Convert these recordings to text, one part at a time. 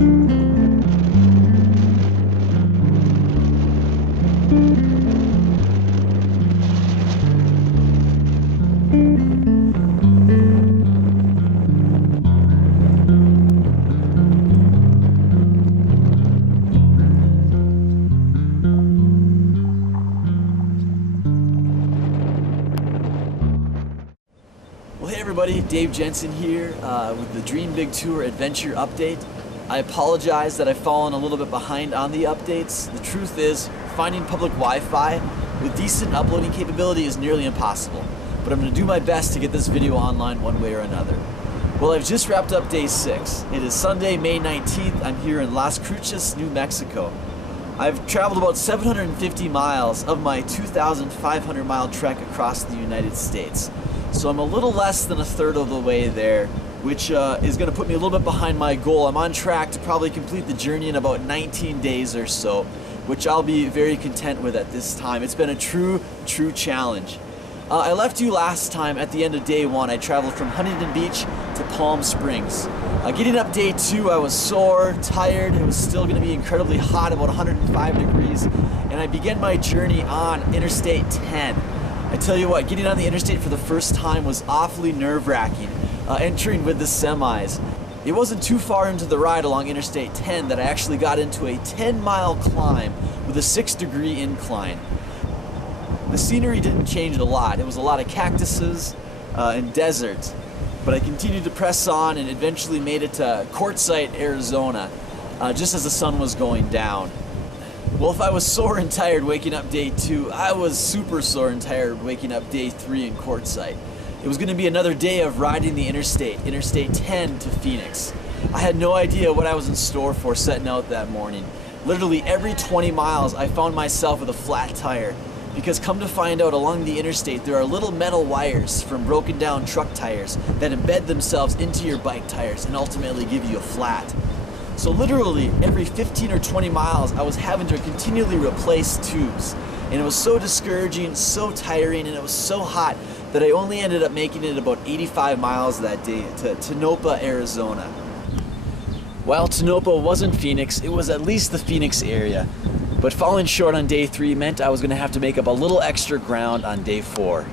Well, hey everybody, Dave Jensen here with the Dream Big Tour Adventure Update. I apologize that I've fallen a little bit behind on the updates. The truth is, finding public Wi-Fi with decent uploading capability is nearly impossible. But I'm going to do my best to get this video online one way or another. Well, I've just wrapped up day 6. It is Sunday, May 19th. I'm here in Las Cruces, New Mexico. I've traveled about 750 miles of my 2,500 mile trek across the United States. So I'm a little less than a third of the way there, which is going to put me a little bit behind my goal. I'm on track to probably complete the journey in about 19 days or so, which I'll be very content with at this time. It's been a true challenge. I left you last time at the end of day 1. I traveled from Huntington Beach to Palm Springs. Getting up day 2, I was sore, tired. It was still going to be incredibly hot, about 105 degrees, and I began my journey on Interstate 10. I tell you what, getting on the interstate for the first time was awfully nerve-wracking, entering with the semis. It wasn't too far into the ride along Interstate 10 that I actually got into a 10-mile climb with a 6-degree incline. The scenery didn't change a lot. It was a lot of cactuses and desert, but I continued to press on and eventually made it to Quartzsite, Arizona, just as the sun was going down. Well, if I was sore and tired waking up day 2, I was super sore and tired waking up day 3 in Quartzsite. It was going to be another day of riding the interstate, Interstate 10 to Phoenix. I had no idea what I was in store for setting out that morning. Literally every 20 miles I found myself with a flat tire, because come to find out, along the interstate there are little metal wires from broken down truck tires that embed themselves into your bike tires and ultimately give you a flat. So literally every 15 or 20 miles I was having to continually replace tubes, and it was so discouraging, so tiring, and it was so hot that I only ended up making it about 85 miles that day to Tonopah, Arizona. While Tonopah wasn't Phoenix, it was at least the Phoenix area, but falling short on day 3 meant I was going to have to make up a little extra ground on day 4.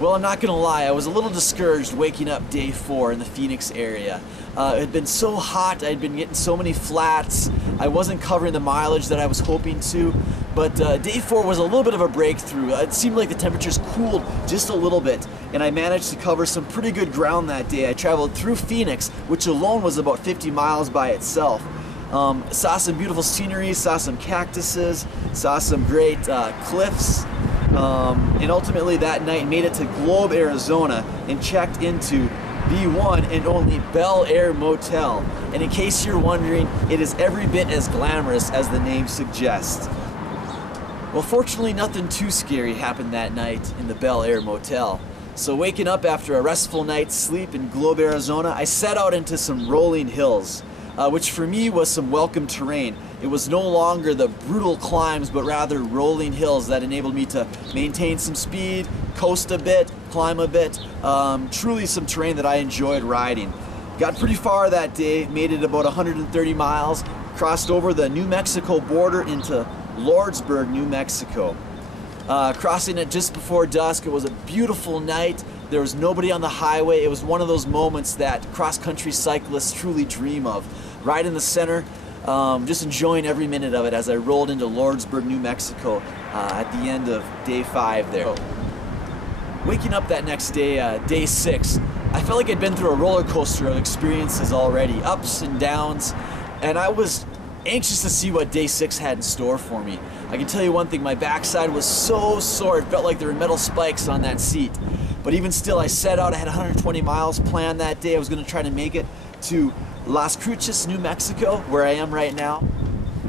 Well, I'm not going to lie, I was a little discouraged waking up day 4 in the Phoenix area. It had been so hot, I had been getting so many flats, I wasn't covering the mileage that I was hoping to, but day 4 was a little bit of a breakthrough. It seemed like the temperatures cooled just a little bit, and I managed to cover some pretty good ground that day. I traveled through Phoenix, which alone was about 50 miles by itself. Saw some beautiful scenery, saw some cactuses, saw some great cliffs, and ultimately that night made it to Globe, Arizona, and checked into the one and only Bel Air Motel. And in case you're wondering, it is every bit as glamorous as the name suggests. Well, fortunately nothing too scary happened that night in the Bel Air Motel. So waking up after a restful night's sleep in Globe, Arizona, I set out into some rolling hills, which for me was some welcome terrain. It was no longer the brutal climbs, but rather rolling hills that enabled me to maintain some speed, coast a bit, climb a bit, truly some terrain that I enjoyed riding. Got pretty far that day, made it about 130 miles, crossed over the New Mexico border into Lordsburg, New Mexico. Crossing it just before dusk. It was a beautiful night. There was nobody on the highway. It was one of those moments that cross-country cyclists truly dream of. Right in the center, just enjoying every minute of it as I rolled into Lordsburg, New Mexico at the end of day 5 there. Waking up that next day, day 6, I felt like I'd been through a roller coaster of experiences already, ups and downs, and I was anxious to see what day 6 had in store for me. I can tell you one thing, my backside was so sore, it felt like there were metal spikes on that seat. But even still, I set out, I had 120 miles planned that day. I was going to try to make it to Las Cruces, New Mexico, where I am right now.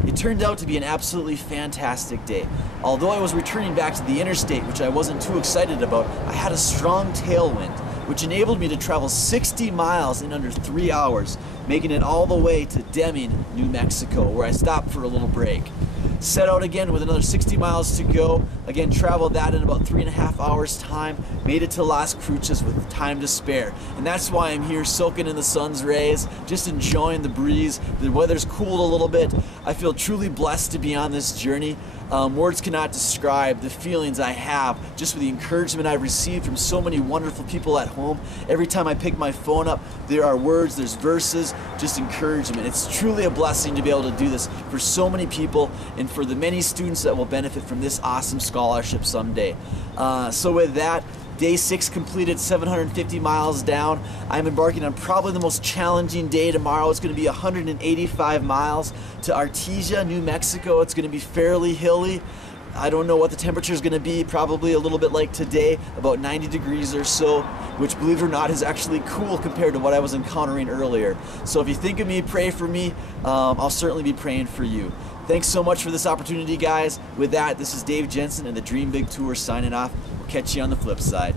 It turned out to be an absolutely fantastic day. Although I was returning back to the interstate, which I wasn't too excited about, I had a strong tailwind, which enabled me to travel 60 miles in under 3 hours, making it all the way to Deming, New Mexico, where I stopped for a little break. Set out again with another 60 miles to go. Again, traveled that in about 3.5 hours time. Made it to Las Cruces with time to spare. And that's why I'm here soaking in the sun's rays, just enjoying the breeze. The weather's cooled a little bit. I feel truly blessed to be on this journey. Words cannot describe the feelings I have just with the encouragement I've received from so many wonderful people at home. Every time I pick my phone up, there are words, there's verses, just encouragement. It's truly a blessing to be able to do this for so many people and for the many students that will benefit from this awesome scholarship someday. So with that, Day 6 completed, 750 miles down. I'm embarking on probably the most challenging day tomorrow. It's going to be 185 miles to Artesia, New Mexico. It's going to be fairly hilly. I don't know what the temperature is going to be, probably a little bit like today, about 90 degrees or so, which, believe it or not, is actually cool compared to what I was encountering earlier. So if you think of me, pray for me. I'll certainly be praying for you. Thanks so much for this opportunity, guys. With that, this is Dave Jensen and the Dream Big Tour signing off. We'll catch you on the flip side.